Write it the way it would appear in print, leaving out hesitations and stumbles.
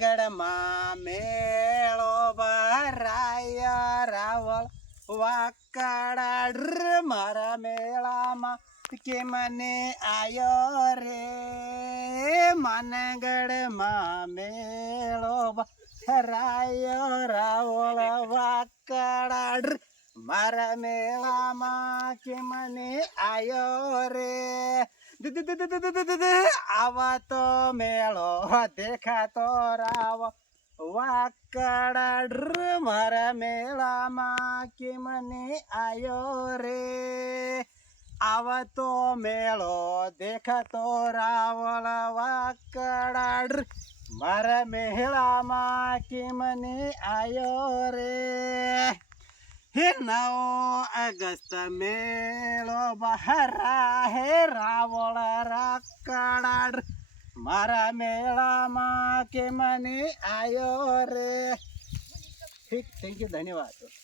જુનાગઢમાં મેળો ભરાય રાવળ વાકડા મારા મેળામાં કે મને આયો રે માનગઢમાં મેળો ભરાય રાવળ વાકડા મારા મેળામાં કે મને આયો રે આવા તો મેળો દેખાતો રાવ વાકડા મારા મેળામાં કે મને આયો રે આવા તો મેળો દેખાતો રાવળ વાકડા મારા મેળામાં કે મને આયો રે હે 9 અગસ્ત મેળો બહારા હે રાવળ રાકડા મારા મેળામાં કે મને આયો રે ઠીક થેન્ક યુ ધન્યવાદ